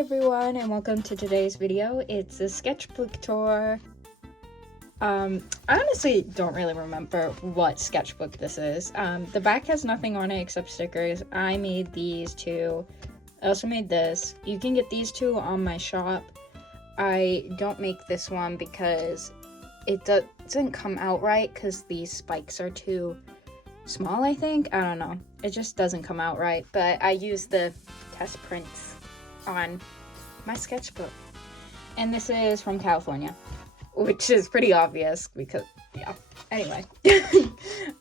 everyone, and welcome to today's video. It's a sketchbook tour. I honestly don't really remember what sketchbook this is. The back has nothing on it except stickers. I made these two. I also made this. You can get these two on my shop. I don't make this one because it doesn't come out right because these spikes are too small, I think. I don't know. It just doesn't come out right, but I use the test prints on my sketchbook. And this is from California, which is pretty obvious because, yeah. Anyway,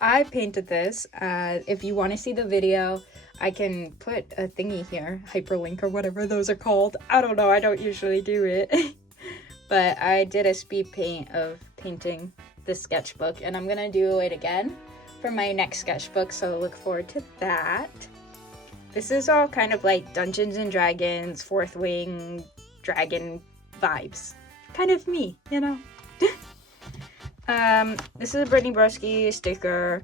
I painted this. If you want to see the video, I can put a thingy here, hyperlink or whatever those are called. I don't know, I don't usually do it. But I did a speed paint of painting this sketchbook, and I'm gonna do it again for my next sketchbook, so look forward to that. This is all kind of like Dungeons and Dragons, Fourth Wing, Dragon vibes. Kind of me, you know? This is a Brittany Broski sticker.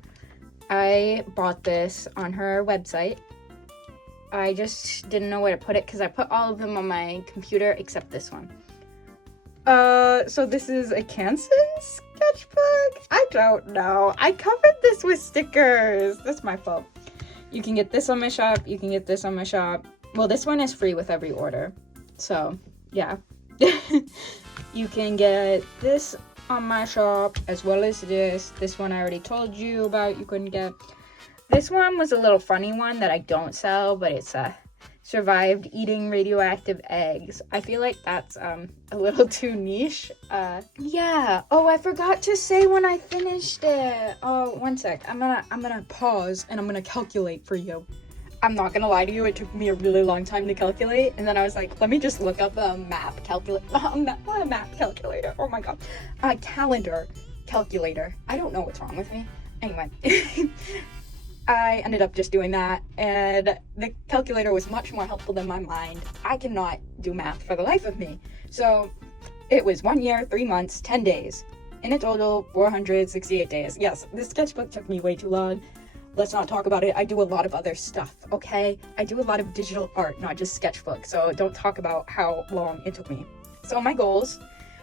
I bought this on her website. I just didn't know where to put it because I put all of them on my computer except this one. So this is a Canson sketchbook? I don't know. I covered this with stickers. That's my fault. You can get this on my shop. You can get this on my shop. Well, this one is free with every order. So, yeah. You can get this on my shop as well as this. This one I already told you about. You couldn't get. This one was a little funny one that I don't sell, but it's survived eating radioactive eggs. I feel like that's a little too niche. Yeah. Oh, I forgot to say when I finished it. Oh, one sec. I'm gonna pause and I'm gonna calculate for you. I'm not gonna lie to you, it took me a really long time to calculate, and then I was like, let me just look up a map calculator. Not a map calculator. Oh my god. A calendar calculator. I don't know what's wrong with me. Anyway. I ended up just doing that, and the calculator was much more helpful than my mind. I cannot do math for the life of me. So it was 1 year, 3 months, 10 days. In a total, 468 days. Yes, this sketchbook took me way too long. Let's not talk about it. I do a lot of other stuff, okay? I do a lot of digital art, not just sketchbook, so don't talk about how long it took me. So my goals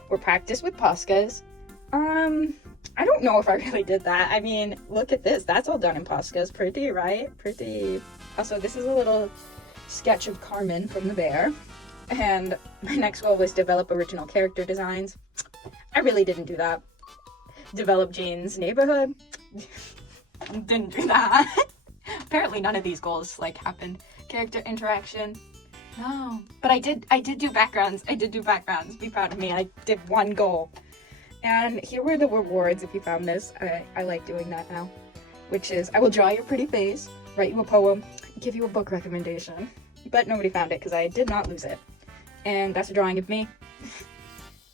were practice with Poscas. I don't know if I really did that. I mean, look at this. That's all done in Poscas. Pretty, right? Pretty. Also, this is a little sketch of Carmen from the bear. And my next goal was develop original character designs. I really didn't do that. Develop Jane's neighborhood. Didn't do that. Apparently none of these goals happened. Character interaction. No. But I did do backgrounds. Be proud of me. I did one goal. And here were the rewards if you found this. I like doing that now. Which is, I will draw your pretty face, write you a poem, give you a book recommendation. But nobody found it because I did not lose it. And that's a drawing of me.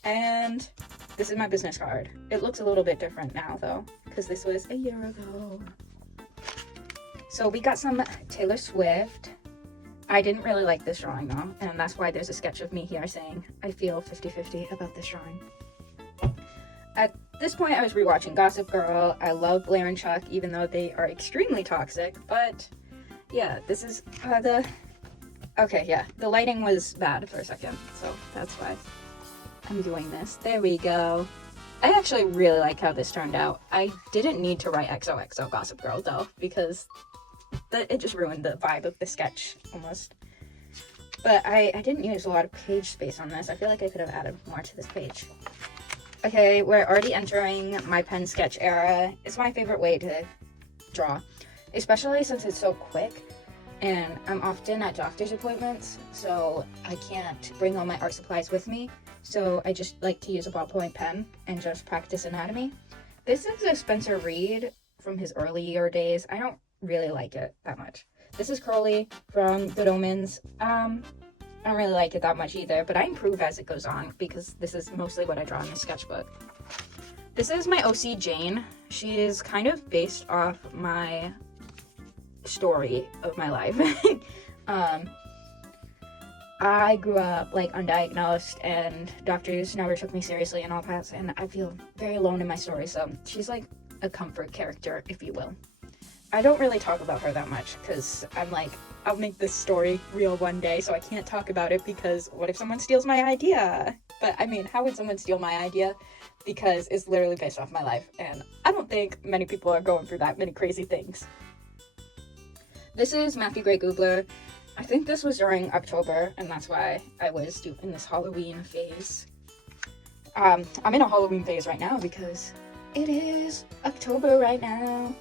And this is my business card. It looks a little bit different now though, because this was a year ago. So we got some Taylor Swift. I didn't really like this drawing though, and that's why there's a sketch of me here saying I feel 50-50 about this drawing. At this point, I was rewatching Gossip Girl. I love Blair and Chuck, even though they are extremely toxic. But yeah, this is okay, yeah. The lighting was bad for a second, so that's why I'm doing this. There we go. I actually really like how this turned out. I didn't need to write XOXO Gossip Girl, though, because it just ruined the vibe of the sketch, almost. But I didn't use a lot of page space on this. I feel like I could have added more to this page. Okay, we're already entering my pen sketch era. It's my favorite way to draw, especially since it's so quick, and I'm often at doctor's appointments, so I can't bring all my art supplies with me, so I just like to use a ballpoint pen and just practice anatomy. This is a Spencer Reed from his earlier days. I don't really like it that much. This is Crowley from Good Omens. I don't really like it that much either, but I improve as it goes on because this is mostly what I draw in the sketchbook. This is my OC Jane. She is kind of based off my story of my life. I grew up undiagnosed and doctors never took me seriously and all that, and I feel very alone in my story, so she's like a comfort character, if you will. I don't really talk about her that much because I'm like, I'll make this story real one day, so I can't talk about it because what if someone steals my idea? But I mean, how would someone steal my idea? Because it's literally based off my life, and I don't think many people are going through that many crazy things. This is Matthew Gray Googler. I think this was during October, and that's why I was doing this Halloween phase. I'm in a Halloween phase right now because it is October right now.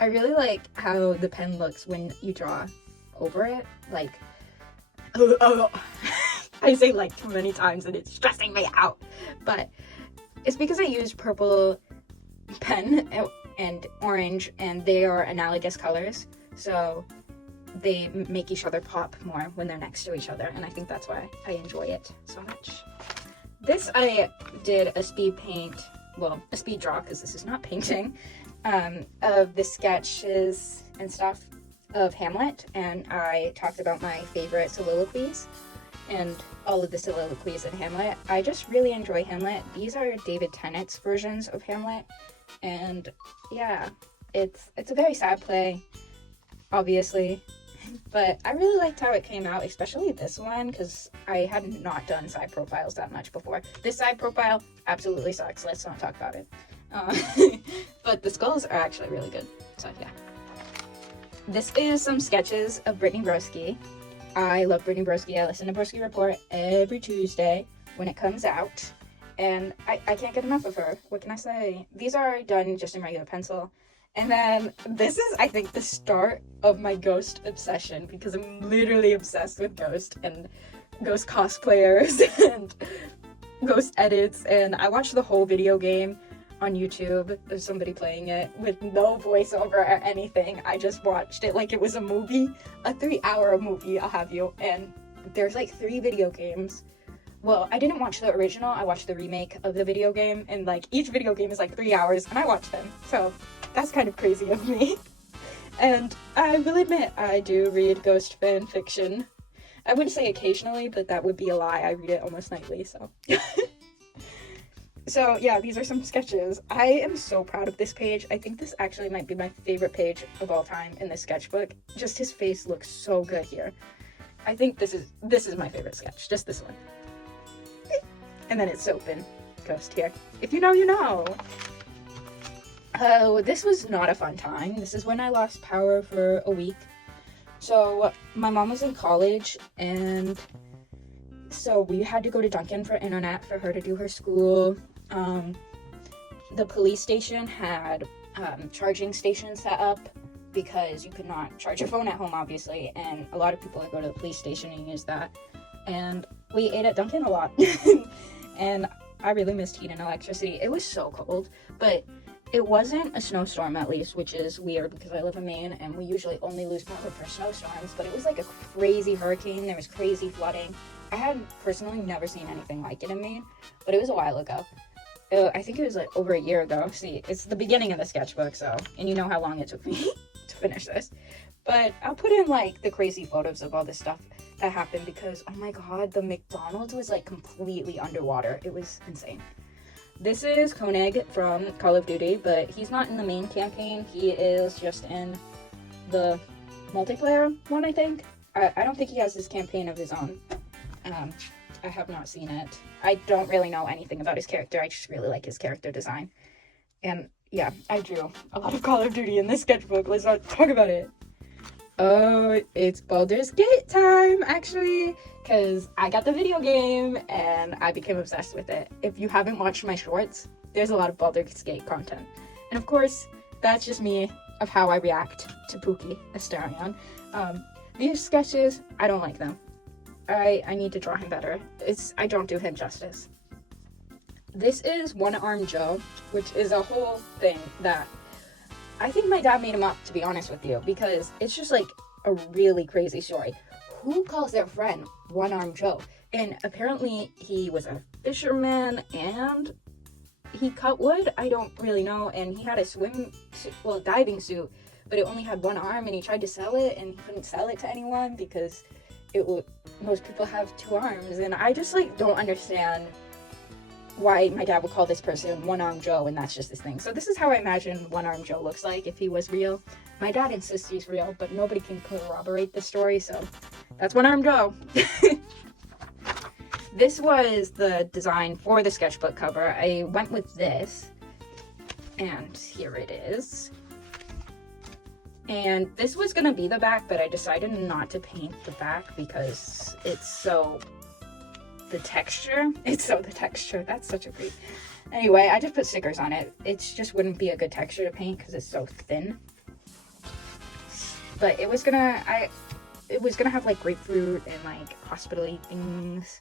I really like how the pen looks when you draw over it. Like, I say like too many times and it's stressing me out. But it's because I use purple pen and orange, and they are analogous colors. So they make each other pop more when they're next to each other, and I think that's why I enjoy it so much. This I did a speed paint, well, a speed draw, because this is not painting, of the sketches and stuff of Hamlet, and I talked about my favorite soliloquies and all of the soliloquies in Hamlet. I just really enjoy Hamlet. These are David Tennant's versions of Hamlet, and yeah, it's a very sad play, obviously. But I really liked how it came out, especially this one, because I had not done side profiles that much before. This side profile absolutely sucks. Let's not talk about it. But the skulls are actually really good. So yeah. This is some sketches of Brittany Broski. I love Brittany Broski. I listen to Broski Report every Tuesday when it comes out. And I can't get enough of her. What can I say? These are done just in regular pencil. And then this is, I think, the start of my Ghost obsession, because I'm literally obsessed with Ghost and Ghost cosplayers and Ghost edits. And I watched the whole video game on YouTube of somebody playing it with no voiceover or anything. I just watched it like it was a movie, a 3-hour movie, I'll have you. And there's like 3 video games. Well, I didn't watch the original, I watched the remake of the video game, and like each video game is like 3 hours, and I watched them. So that's kind of crazy of me. And I will admit, I do read Ghost fan fiction. I wouldn't say occasionally, but that would be a lie. I read it almost nightly, so. So yeah, these are some sketches. I am so proud of this page. I think this actually might be my favorite page of all time in this sketchbook. Just his face looks so good here. I think this is my favorite sketch, just this one. And then it's Soap and Ghost here. If you know, you know. Oh, this was not a fun time. This is when I lost power for a week. So my mom was in college, and so we had to go to Dunkin' for internet for her to do her school. The police station had charging stations set up because you could not charge your phone at home, obviously, and a lot of people would go to the police station and use that. And we ate at Dunkin' a lot. And I really missed heat and electricity. It was so cold, but it wasn't a snowstorm, at least, which is weird because I live in Maine and we usually only lose power for snowstorms, but it was like a crazy hurricane. There was crazy flooding. I had personally never seen anything like it in Maine, but it was a while ago. I think it was like over a year ago. See, it's the beginning of the sketchbook, so, and you know how long it took me to finish this. But I'll put in like the crazy photos of all this stuff that happened because, oh my god, the McDonald's was like completely underwater. It was insane. This is Koenig from Call of Duty, but he's not in the main campaign. He is just in the multiplayer one, I think. I don't think he has his campaign of his own. I have not seen it. I don't really know anything about his character. I just really like his character design. And yeah, I drew a lot of Call of Duty in this sketchbook. Let's not talk about it. Oh, it's Baldur's Gate time, actually, because I got the video game and I became obsessed with it. If you haven't watched my shorts, there's a lot of Baldur's Gate content. And of course, that's just me of how I react to Pookie Asterion. These sketches, I don't like them. I need to draw him better. I don't do him justice. This is One Arm Joe, which is a whole thing that I think my dad made him up, to be honest with you, because it's just like a really crazy story. Who calls their friend One Arm Joe? And apparently he was a fisherman and he cut wood. I don't really know. And he had a diving suit, but it only had one arm, and he tried to sell it and he couldn't sell it to anyone because most people have 2 arms. And I just like don't understand why my dad would call this person One Arm Joe, and that's just this thing. So this is how I imagine One Arm Joe looks like if he was real. My dad insists he's real, but nobody can corroborate the story, so that's one-armed Joe. This was the design for the sketchbook cover. I went with this, and here it is. And this was gonna be the back, but I decided not to paint the back because it's so the texture. That's such a great. Anyway, I just put stickers on it. It just wouldn't be a good texture to paint because it's so thin. But it was gonna have like grapefruit and like hospital-y things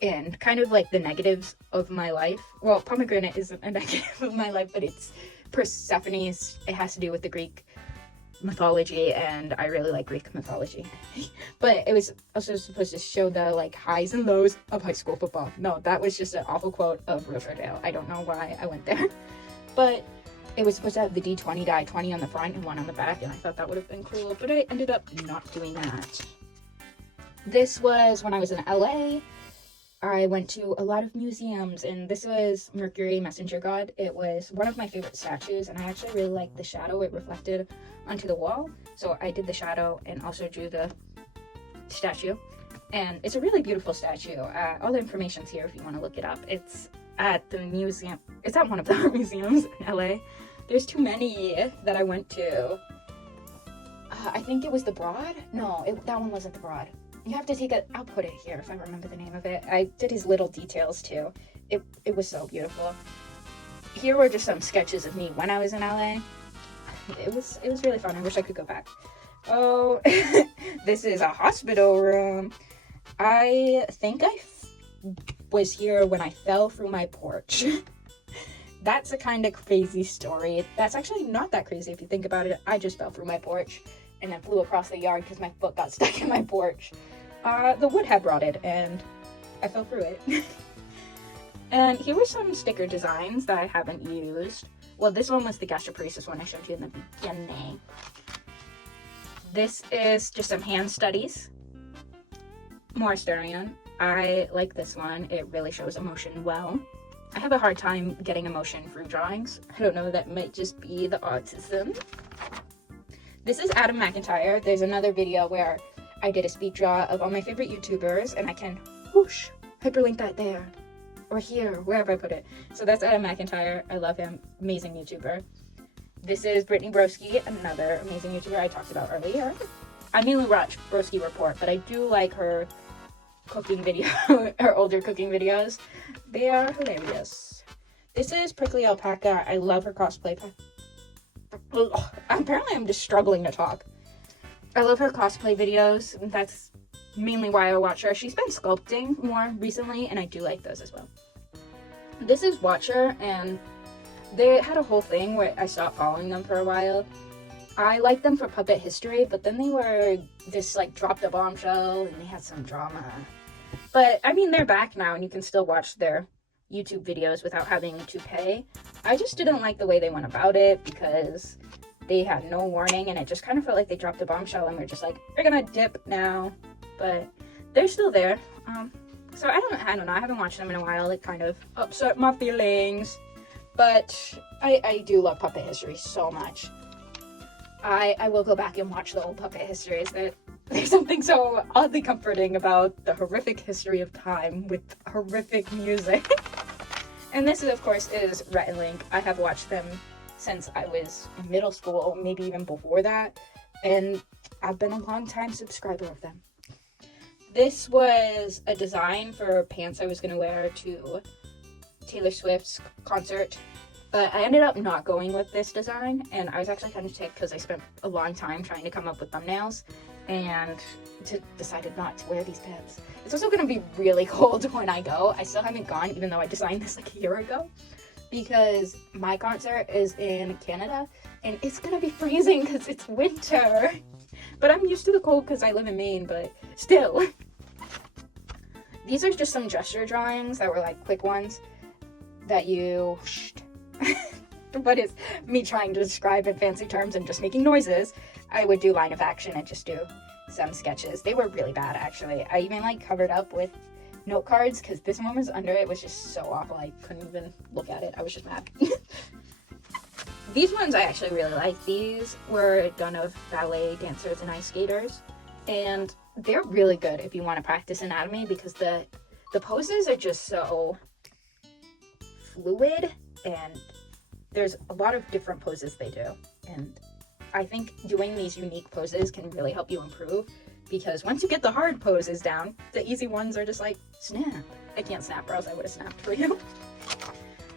and kind of like the negatives of my life. Well, pomegranate isn't a negative of my life, but it's Persephone's. It has to do with the Greek mythology, and I really like Greek mythology. But it was also supposed to show the like highs and lows of high school football. No, that was just an awful quote of Riverdale. I don't know why I went there. But it was supposed to have the D20 die 20 on the front and 1 on the back, and I thought that would have been cool, but I ended up not doing that. This was when I was in LA. I went to a lot of museums, and this was Mercury, messenger god. It was one of my favorite statues, and I actually really liked the shadow it reflected onto the wall. So I did the shadow and also drew the statue. And it's a really beautiful statue. All the information's here if you want to look it up. It's at the museum. It's at one of the art museums in LA. There's too many that I went to. I think it was the Broad? No, that one wasn't the Broad. You have to take it. I'll put it here if I remember the name of it. I did his little details too. It was so beautiful. Here were just some sketches of me when I was in LA. It was really fun. I wish I could go back. Oh, this is a hospital room. I think I was here when I fell through my porch. That's a kind of crazy story. That's actually not that crazy if you think about it. I just fell through my porch and then flew across the yard because my foot got stuck in my porch. The wood had rotted and I fell through it. And here were some sticker designs that I haven't used. Well, this one was the gastroparesis one I showed you in the beginning. This is just some hand studies. More Asterion. I like this one. It really shows emotion well. I have a hard time getting emotion through drawings. I don't know, that might just be the autism. This is Adam McIntyre. There's another video where I did a speed draw of all my favorite YouTubers, and I can whoosh, hyperlink that there. Or here, wherever I put it. So that's Adam McIntyre. I love him. Amazing YouTuber. This is Brittany Broski, another amazing YouTuber I talked about earlier. I mainly watch Broski Report, but I do like her cooking video, her older cooking videos. They are hilarious. This is Prickly Alpaca. I love her cosplay. Apparently I'm just struggling to talk. I love her cosplay videos. That's mainly why I watch her. She's been sculpting more recently, and I do like those as well. This is Watcher, and they had a whole thing where I stopped following them for a while. I liked them for puppet history, but then they were just like dropped a bombshell and they had some drama. But I mean, they're back now and you can still watch their YouTube videos without having to pay. I just didn't like the way they went about it because they had no warning, and it just kind of felt like they dropped a bombshell and we're just like, we're gonna dip now. But they're still there. So I don't know. I haven't watched them in a while. It kind of upset my feelings. But I do love puppet history so much. I will go back and watch the old puppet histories. There's something so oddly comforting about the horrific history of time with horrific music. And this, of course, is Rhett and Link. I have watched them since I was in middle school, maybe even before that. And I've been a long-time subscriber of them. This was a design for pants I was going to wear to Taylor Swift's concert. But I ended up not going with this design, and I was actually kind of ticked because I spent a long time trying to come up with thumbnails and decided not to wear these pants. It's also going to be really cold when I go. I still haven't gone, even though I designed this like a year ago, because my concert is in Canada, and it's going to be freezing because it's winter. But I'm used to the cold because I live in Maine, but still. These are just some gesture drawings that were like quick ones that you... But it's me trying to describe in fancy terms and just making noises. I would do line of action and just do some sketches. They were really bad, actually. I even like covered up with note cards because this one was under it. Was just so awful. I couldn't even look at it. I was just mad. These ones I actually really like. These were done of ballet dancers and ice skaters, and they're really good if you want to practice anatomy, because the poses are just so fluid, and there's a lot of different poses they do, and I think doing these unique poses can really help you improve, because once you get the hard poses down, the easy ones are just like, snap. I can't snap, or else I would have snapped for you.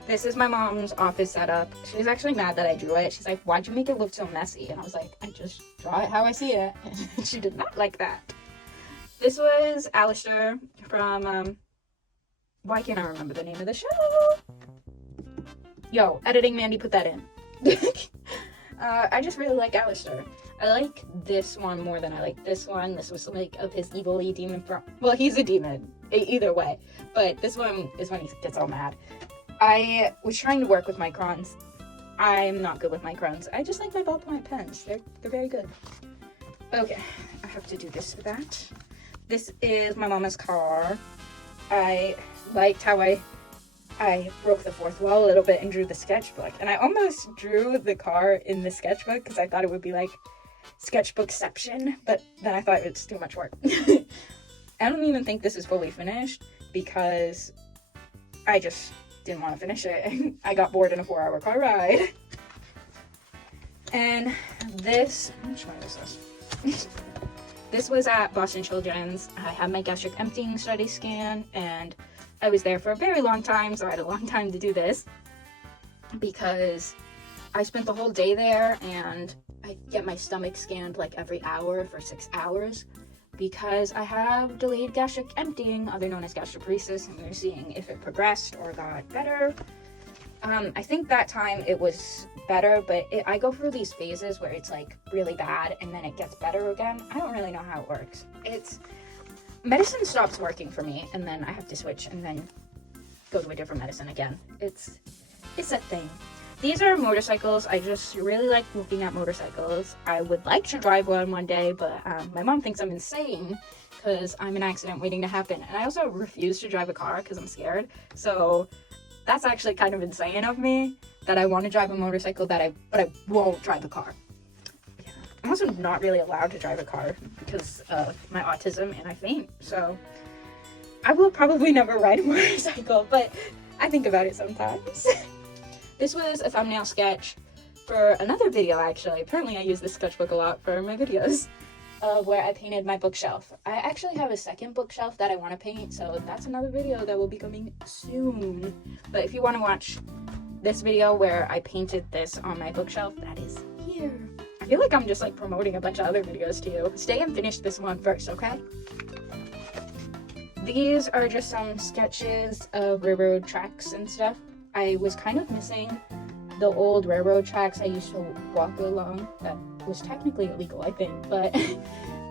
This is my mom's office setup. She's actually mad that I drew it. She's like, why'd you make it look so messy? And I was like, I just draw it how I see it. And she did not like that. This was Alistair from, why can't I remember the name of the show? Yo, editing Mandy, put that in. I just really like Alistair. I like this one more than I like this one. This was like of his evil-y demon from, well, he's a demon, either way. But this one is when he gets all mad. I was trying to work with microns. I'm not good with microns. I just like my ballpoint pens. They're very good. Okay, I have to do this for that. This is my mama's car. I liked how I broke the fourth wall a little bit and drew the sketchbook. And I almost drew the car in the sketchbook because I thought it would be like sketchbookception, but then I thought it was too much work. I don't even think this is fully finished because I just didn't want to finish it. I got bored in a 4-hour car ride. And this, which one is this? This was at Boston Children's. I had my gastric emptying study scan, and I was there for a very long time, so I had a long time to do this because I spent the whole day there, and I get my stomach scanned like every hour for 6 hours because I have delayed gastric emptying, other known as gastroparesis, and they're seeing if it progressed or got better. I think that time it was better, but I go through these phases where it's like really bad and then it gets better again. I don't really know how it works. Medicine stops working for me, and then I have to switch and then go to a different medicine again. It's a thing. These are motorcycles. I just really like looking at motorcycles. I would like to drive one day, but my mom thinks I'm insane because I'm an accident waiting to happen. And I also refuse to drive a car because I'm scared. So that's actually kind of insane of me that I want to drive a motorcycle but I won't drive a car. Yeah. I'm also not really allowed to drive a car because of my autism and I faint. So I will probably never ride a motorcycle, but I think about it sometimes. This was a thumbnail sketch for another video, actually. Apparently I use this sketchbook a lot for my videos, where I painted my bookshelf. I actually have a second bookshelf that I want to paint, so that's another video that will be coming soon. But if you want to watch this video where I painted this on my bookshelf, that is here. I feel like I'm just like promoting a bunch of other videos to you. Stay and finish this one first, okay? These are just some sketches of railroad tracks and stuff. I was kind of missing the old railroad tracks I used to walk along. That was technically illegal, I think, but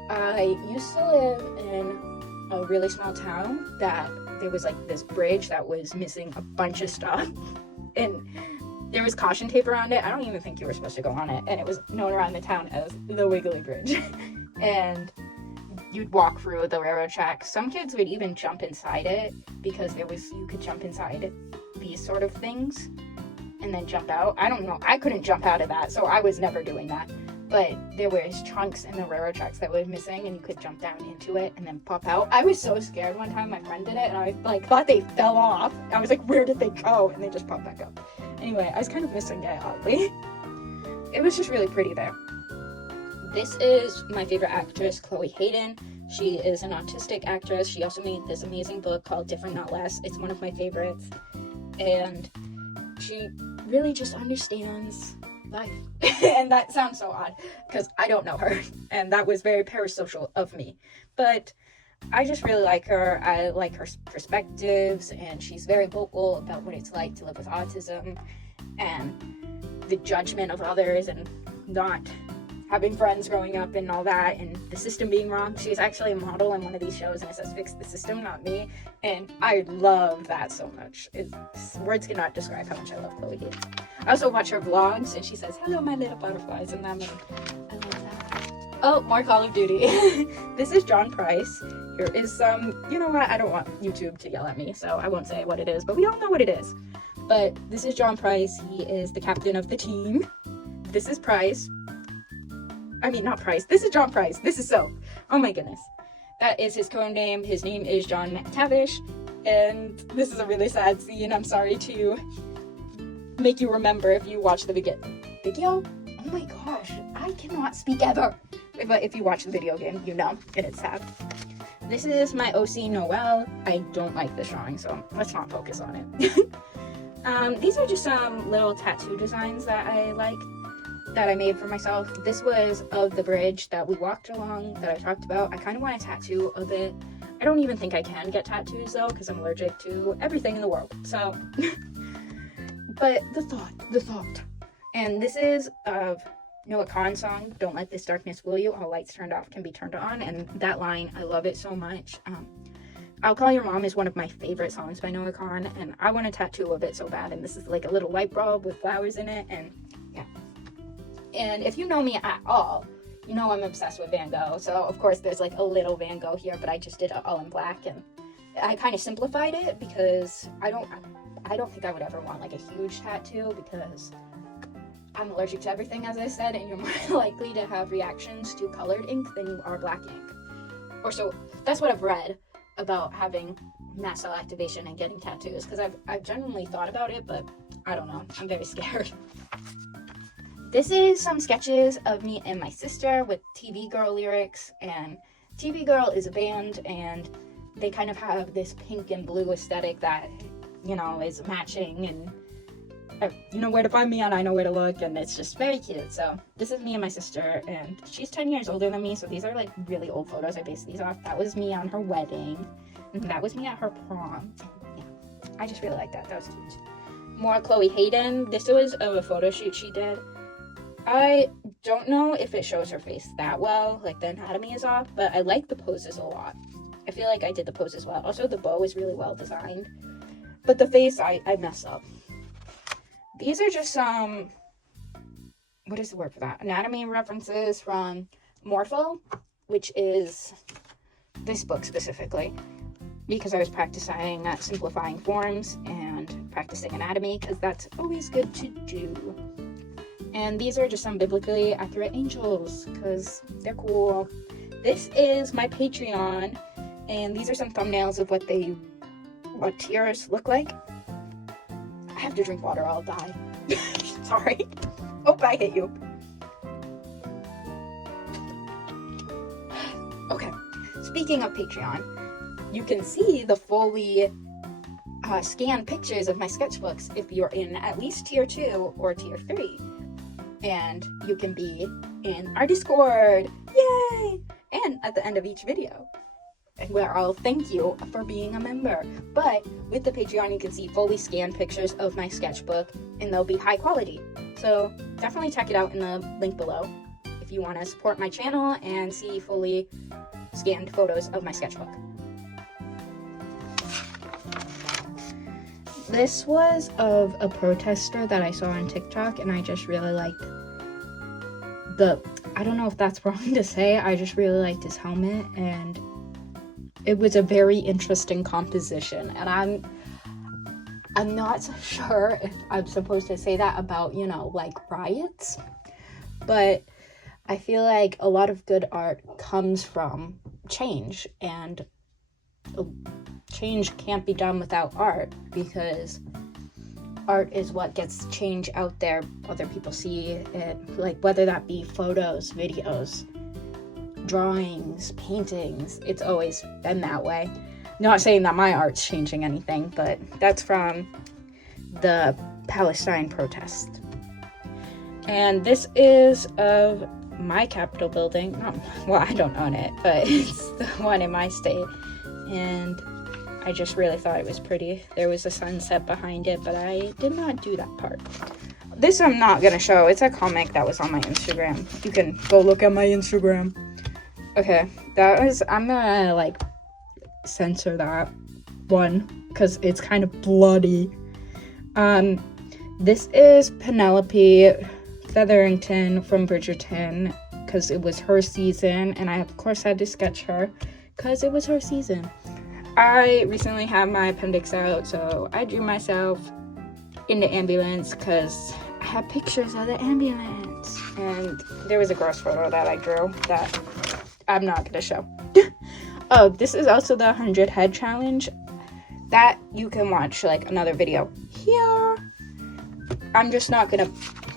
I used to live in a really small town that there was like this bridge that was missing a bunch of stuff, and there was caution tape around it. I don't even think you were supposed to go on it, and it was known around the town as the Wiggly Bridge. And you'd walk through the railroad tracks. Some kids would even jump inside it because you could jump inside these sort of things and then jump out. I don't know. I couldn't jump out of that, so I was never doing that. But there was chunks in the railroad tracks that were missing, and you could jump down into it and then pop out. I was so scared one time. My friend did it, and I like thought they fell off. I was like, where did they go? And they just popped back up. Anyway, I was kind of missing it, oddly. It was just really pretty there. This is my favorite actress, Chloe Hayden. She is an autistic actress. She also made this amazing book called Different Not Less. It's one of my favorites. And she really just understands life. And that sounds so odd because I don't know her. And that was very parasocial of me. But I just really like her. I like her perspectives, and she's very vocal about what it's like to live with autism and the judgment of others and not having friends growing up and all that, and the system being wrong. She's actually a model in one of these shows, and it says, "Fix the system, not me." And I love that so much. Words cannot describe how much I love Chloe Hayden. I also watch her vlogs, and she says, "Hello, my little butterflies," and I'm like, I love that. Oh, more Call of Duty. This is John Price. Here is some, you know what, I don't want YouTube to yell at me, so I won't say what it is, but we all know what it is. But this is John Price. He is the captain of the team. this is Price. I mean, not Price. This is John Price. This is Soap. Oh my goodness. That is his code name. His name is John McTavish. And this is a really sad scene. I'm sorry to make you remember if you watch the video. Oh my gosh. I cannot speak ever. But if you watch the video game, you know. And it's sad. This is my OC Noelle. I don't like this drawing, so let's not focus on it. These are just some little tattoo designs that I like, that I made for myself. This was of the bridge that we walked along that I talked about. I kind of want a tattoo of it. I don't even think I can get tattoos though, because I'm allergic to everything in the world. So, but the thought. And this is of Noah Kahan's song, Don't Let This Darkness Fool You, All Lights Turned Off Can Be Turned On. And that line, I love it so much. I'll Call Your Mom is one of my favorite songs by Noah Kahan, and I want a tattoo of it so bad. And this is like a little light bulb with flowers in it, and yeah. And if you know me at all, you know I'm obsessed with Van Gogh. So of course there's like a little Van Gogh here, but I just did it all in black, and I kind of simplified it because I don't think I would ever want like a huge tattoo, because I'm allergic to everything, as I said, and you're more likely to have reactions to colored ink than you are black ink. Or so that's what I've read about having mast cell activation and getting tattoos, because I've genuinely thought about it, but I don't know. I'm very scared. This is some sketches of me and my sister with TV Girl lyrics, and TV Girl is a band, and they kind of have this pink and blue aesthetic that, you know, is matching, and you know where to find me and I know where to look, and it's just very cute. So this is me and my sister, and she's 10 years older than me, so these are like really old photos. I based these off. That was me on her wedding, and that was me at her prom. Yeah, I just really like that. That was cute. More Chloe Hayden. This was of a photo shoot she did. I don't know if it shows her face that well, like the anatomy is off, but I like the poses a lot. I feel like I did the poses well. Also, the bow is really well designed, but the face, I messed up. These are just some, what is the word for that? Anatomy references from Morpho, which is this book specifically, because I was practicing simplifying forms and practicing anatomy, because that's always good to do. And these are just some biblically accurate angels, because they're cool. This is my Patreon, and these are some thumbnails of what tiers look like. I have to drink water, I'll die. Sorry. Oh, I hit you. Okay, speaking of Patreon, you can see the fully scanned pictures of my sketchbooks if you're in at least tier 2 or tier 3. And you can be in our Discord. Yay! And at the end of each video, where I'll thank you for being a member. But with the Patreon, you can see fully scanned pictures of my sketchbook, and they'll be high quality. So definitely check it out in the link below if you want to support my channel and see fully scanned photos of my sketchbook. This was of a protester that I saw on TikTok, and I just really liked I don't know if that's wrong to say, I just really liked his helmet, and it was a very interesting composition, and I'm not so sure if I'm supposed to say that about, you know, like riots, but I feel like a lot of good art comes from change, and change can't be done without art, because art is what gets change out there. Other people see it, like whether that be photos, videos, drawings, paintings. It's always been that way. Not saying that my art's changing anything, but that's from the Palestine protest. And this is of my Capitol building. Well, I don't own it, but it's the one in my state. And I just really thought it was pretty. There was a sunset behind it, but I did not do that part. This I'm not gonna show. It's a comic that was on my Instagram. You can go look at my Instagram. Okay, I'm gonna like censor that one because it's kind of bloody. This is Penelope Featherington from Bridgerton, because it was her season, and I of course had to sketch her because it was her season. I recently had my appendix out, so I drew myself in the ambulance because I have pictures of the ambulance. once, and there was a gross photo that I drew that I'm not gonna show. Oh, this is also the 100 head challenge that you can watch like another video here. I'm just not gonna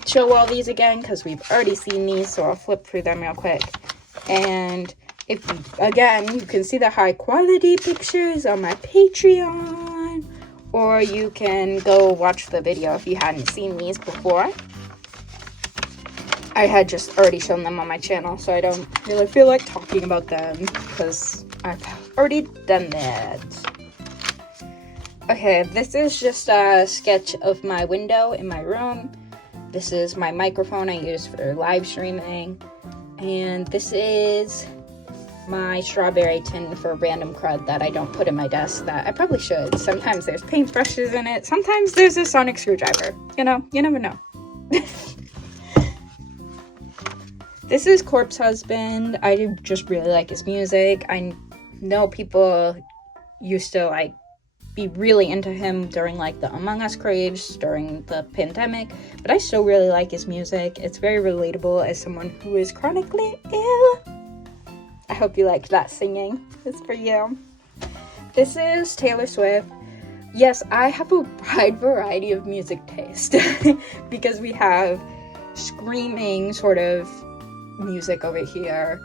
show all these again because we've already seen these, so I'll flip through them real quick. And if again, you can see the high quality pictures on my Patreon, or you can go watch the video if you hadn't seen these before. I had just already shown them on my channel, so I don't really feel like talking about them because I've already done that. Okay, this is just a sketch of my window in my room. This is my microphone I use for live streaming. And this is my strawberry tin for random crud that I don't put in my desk that I probably should. Sometimes there's paintbrushes in it. Sometimes there's a sonic screwdriver. You know, you never know. This is Corpse Husband. I just really like his music. I know people used to like be really into him during like the Among Us craze during the pandemic, but I still really like his music. It's very relatable as someone who is chronically ill. I hope you like that singing. It's for you. This is Taylor Swift. Yes, I have a wide variety of music taste because we have screaming sort of music over here,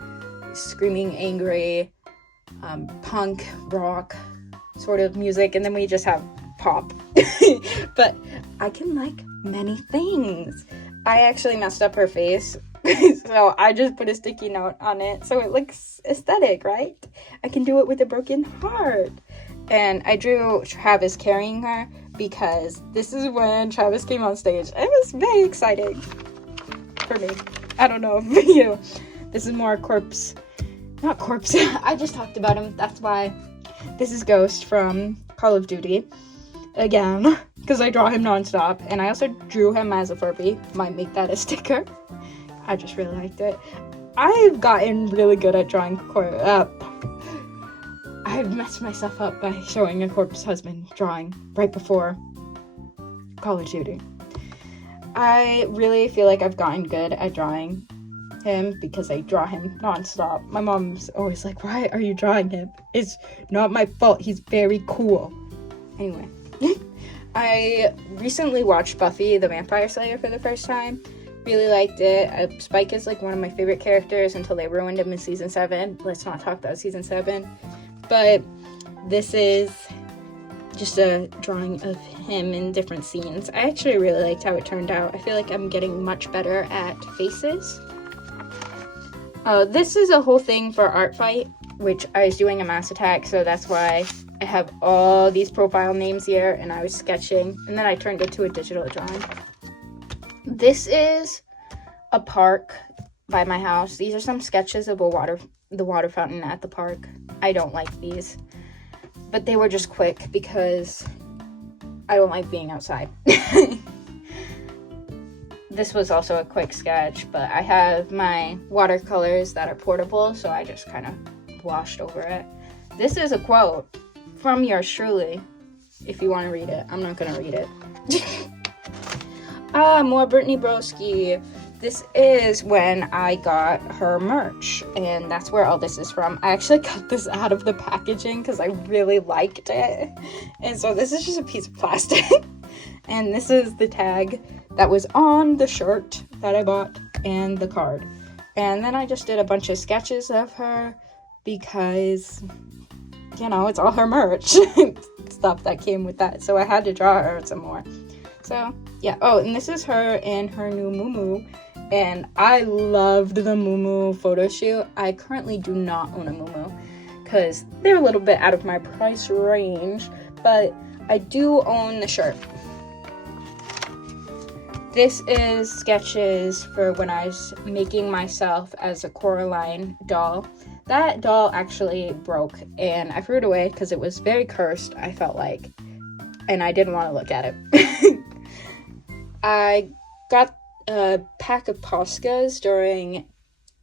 screaming angry, punk, rock sort of music, and then we just have pop. But I can like many things. I actually messed up her face, so I just put a sticky note on it so it looks aesthetic, right? I can do it with a broken heart. And I drew Travis carrying her because this is when Travis came on stage. It was very exciting for me. I don't know for you. This is more corpse. Not corpse. I just talked about him. That's why. This is Ghost from Call of Duty. Again, because I draw him nonstop. And I also drew him as a Furby. Might make that a sticker. I just really liked it. I've gotten really good at drawing I've messed myself up by showing a Corpse Husband drawing right before Call of Duty. I really feel like I've gotten good at drawing him because I draw him nonstop. My mom's always like, why are you drawing him? It's not my fault. He's very cool. Anyway, I recently watched Buffy the Vampire Slayer for the first time. Really liked it. Spike is like one of my favorite characters until they ruined him in season 7. Let's not talk about season 7. But this is just a drawing of him in different scenes. I actually really liked how it turned out. I feel like I'm getting much better at faces. This is a whole thing for Art Fight, which I was doing a mass attack, so that's why I have all these profile names here, and I was sketching, and then I turned it to a digital drawing. This is a park by my house. These are some sketches of the water fountain at the park. I don't like these, but they were just quick because I don't like being outside. This was also a quick sketch, but I have my watercolors that are portable, so I just kind of washed over it. This is a quote from yours truly, if you want to read it. I'm not going to read it. More Brittany Broski. This is when I got her merch, and that's where all this is from. I actually cut this out of the packaging because I really liked it. And so this is just a piece of plastic. And this is the tag that was on the shirt that I bought and the card. And then I just did a bunch of sketches of her because, you know, it's all her merch. Stuff that came with that. So I had to draw her some more. So, yeah. Oh, and this is her in her new muumuu. And I loved the muumuu photo shoot. I currently do not own a muumuu because they're a little bit out of my price range. But I do own the shirt. This is sketches for when I was making myself as a Coraline doll. That doll actually broke and I threw it away because it was very cursed, I felt like. And I didn't want to look at it. I got a pack of Poscas during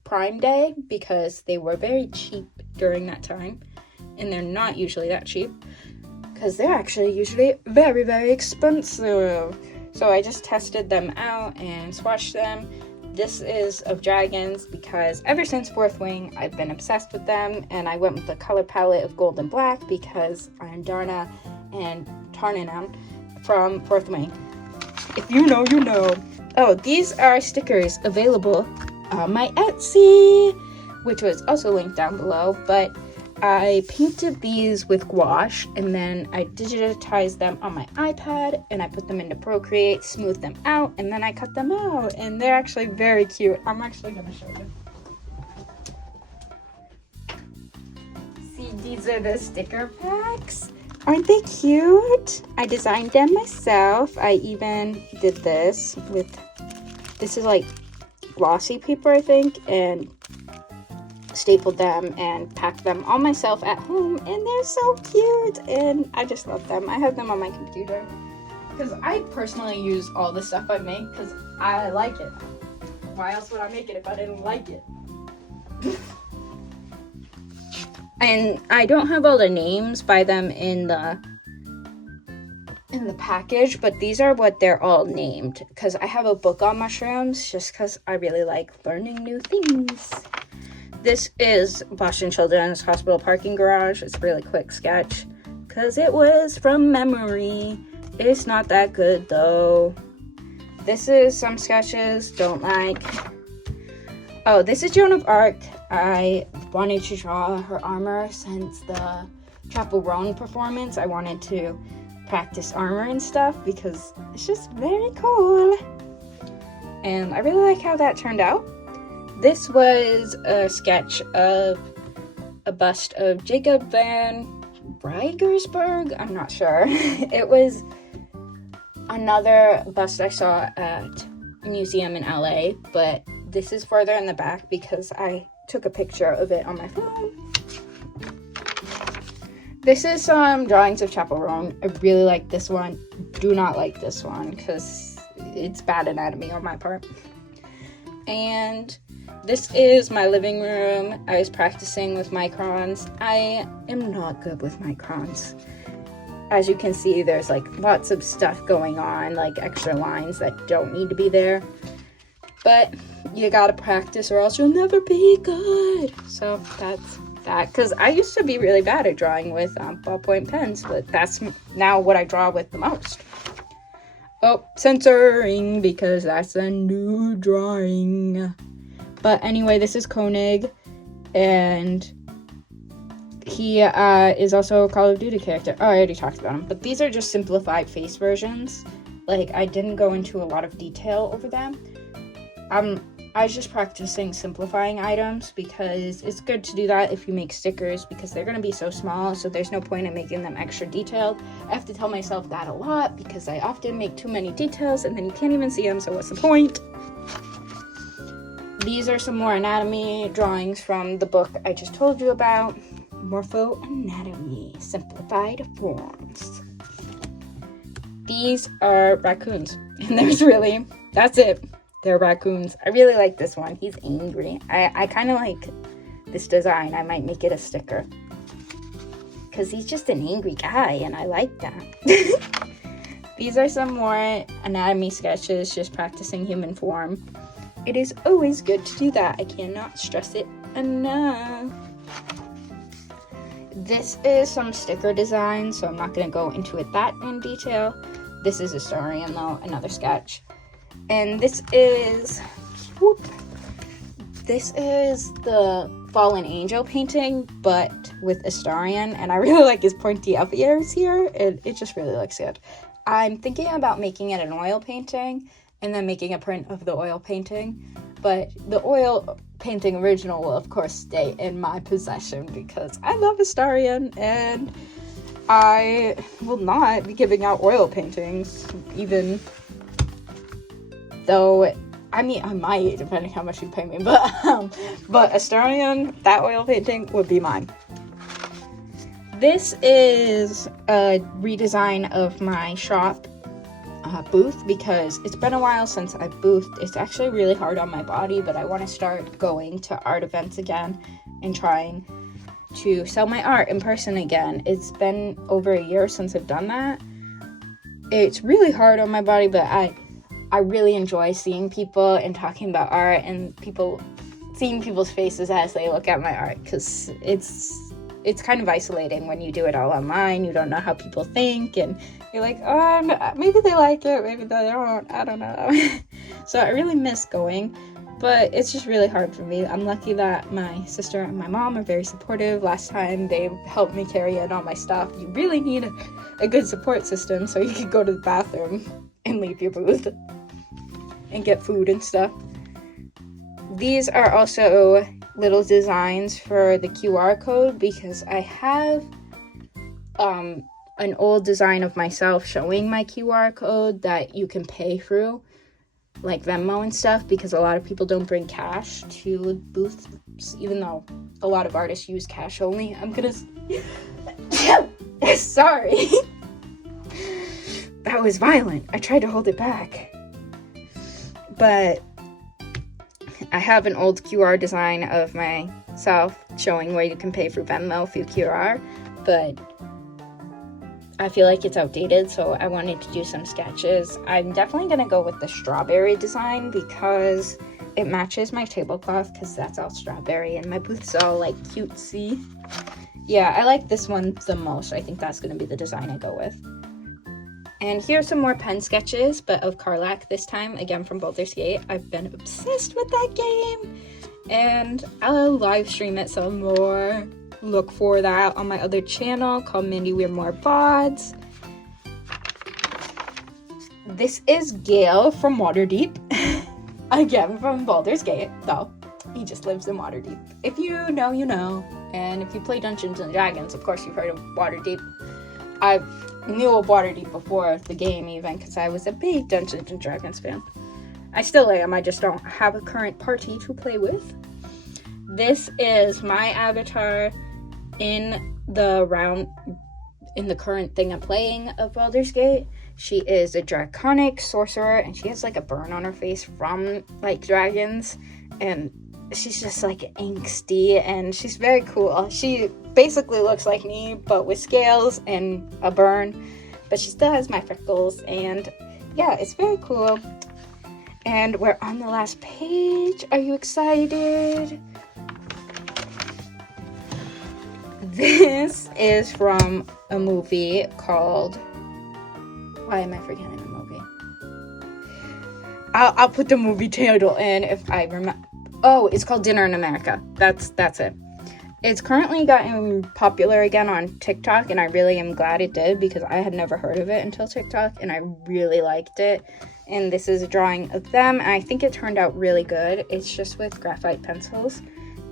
Prime Day because they were very cheap during that time. And they're not usually that cheap because they're actually usually very, very expensive. So I just tested them out and swatched them. This is of dragons because ever since Fourth Wing, I've been obsessed with them, and I went with the color palette of gold and black because I'm Darna and Tarnanan from Fourth Wing. If you know, you know. Oh, these are stickers available on my Etsy, which was also linked down below, but I painted these with gouache, and then I digitized them on my iPad, and I put them into Procreate, smoothed them out, and then I cut them out, and they're actually very cute. I'm actually going to show you. See, these are the sticker packs. Aren't they cute? I designed them myself. I even did this is like glossy paper, I think, and stapled them and packed them all myself at home, and they're so cute, and I just love them. I have them on my computer because I personally use all the stuff I make because I like it. Why else would I make it if I didn't like it? And I don't have all the names by them in the package, but these are what they're all named because I have a book on mushrooms just because I really like learning new things. This is Boston Children's Hospital parking garage. It's a really quick sketch because it was from memory. It's not that good though. This is some sketches, don't like. Oh, this is Joan of Arc. I wanted to draw her armor since the Chapel Roan performance. I wanted to practice armor and stuff because it's just very cool. And I really like how that turned out. This was a sketch of a bust of Jacob van Bryggersberg. I'm not sure. It was another bust I saw at a museum in LA, but this is further in the back because I took a picture of it on my phone. This is some drawings of Chapel Roan. I really like this one. Do not like this one because it's bad anatomy on my part. And this is my living room. I was practicing with microns. I am not good with microns. As you can see, there's like lots of stuff going on, like extra lines that don't need to be there. But you gotta practice or else you'll never be good. So that's that. Because I used to be really bad at drawing with ballpoint pens, but that's now what I draw with the most. Oh, censoring because that's a new drawing. But anyway, this is Koenig, and he is also a Call of Duty character. Oh, I already talked about him. But these are just simplified face versions. Like, I didn't go into a lot of detail over them. I was just practicing simplifying items because it's good to do that if you make stickers because they're going to be so small, so there's no point in making them extra detailed. I have to tell myself that a lot because I often make too many details and then you can't even see them, so what's the point? These are some more anatomy drawings from the book I just told you about. Morpho-anatomy, simplified forms. These are raccoons, and that's it. They're raccoons. I really like this one. He's angry. I kind of like this design. I might make it a sticker. Because he's just an angry guy, and I like that. These are some more anatomy sketches, just practicing human form. It is always good to do that. I cannot stress it enough. This is some sticker design, so I'm not going to go into it that in detail. This is Astarion, though, another sketch. And this is the Fallen Angel painting, but with Astarion, and I really like his pointy up ears here, and it just really looks good. I'm thinking about making it an oil painting, and then making a print of the oil painting, but the oil painting original will of course stay in my possession because I love Astarion, and I will not be giving out oil paintings, even though, I mean, I might, depending how much you pay me, but Astarion, that oil painting would be mine. This is a redesign of my shop booth because it's been a while since I boothed. It's actually really hard on my body, but I want to start going to art events again and trying to sell my art in person again. It's been over a year since I've done that. It's really hard on my body, but I really enjoy seeing people and talking about art and seeing people's faces as they look at my art, because it's kind of isolating when you do it all online. You don't know how people think, and you're like, oh, maybe they like it, maybe they don't, I don't know. So I really miss going, but it's just really hard for me. I'm lucky that my sister and my mom are very supportive. Last time they helped me carry in all my stuff. You really need a good support system so you can go to the bathroom and leave your booth and get food and stuff. These are also little designs for the QR code, because I have an old design of myself showing my QR code that you can pay through, like Venmo and stuff, because a lot of people don't bring cash to booths, even though a lot of artists use cash only. I'm gonna sorry. That was violent. I tried to hold it back. But I have an old QR design of myself showing where you can pay for Venmo through QR, but I feel like it's outdated, so I wanted to do some sketches. I'm definitely going to go with the strawberry design because it matches my tablecloth, because that's all strawberry and my booth's all like cutesy. Yeah, I like this one the most. I think that's going to be the design I go with. And here's some more pen sketches, but of Carlac this time, again from Baldur's Gate. I've been obsessed with that game, and I'll live stream it some more. Look for that on my other channel called Mindy We're More Bods. This is Gale from Waterdeep. Again from Baldur's Gate, though. He just lives in Waterdeep. If you know, you know. And if you play Dungeons and Dragons, of course you've heard of Waterdeep. I knew of Waterdeep before the game even, because I was a big Dungeons and Dragons fan. I still am, I just don't have a current party to play with. This is my avatar in the current thing I'm playing of Baldur's Gate. She is a draconic sorcerer, and she has like a burn on her face from like dragons, and she's just like angsty, and she's very cool. She basically looks like me, but with scales and a burn, but she still has my freckles, and yeah, it's very cool. And we're on the last page. Are you excited? This is from a movie called... Why am I forgetting the movie? I'll put the movie title in if I remember. Oh, it's called Dinner in America. That's it. It's currently gotten popular again on TikTok, and I really am glad it did, because I had never heard of it until TikTok, and I really liked it. And this is a drawing of them, and I think it turned out really good. It's just with graphite pencils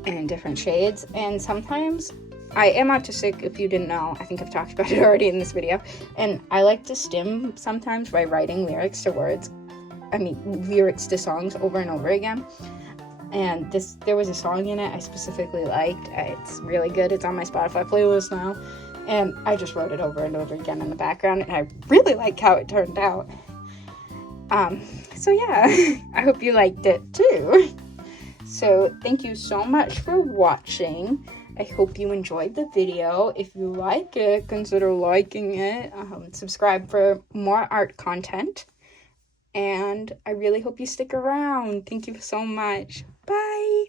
and different shades, and sometimes I am autistic, if you didn't know. I think I've talked about it already in this video, and I like to stim sometimes by writing lyrics to songs over and over again. And there was a song in it I specifically liked. It's really good. It's on my Spotify playlist now. And I just wrote it over and over again in the background, and I really like how it turned out. So yeah, I hope you liked it too. So thank you so much for watching. I hope you enjoyed the video. If you like it, consider liking it. Subscribe for more art content. And I really hope you stick around. Thank you so much. Bye.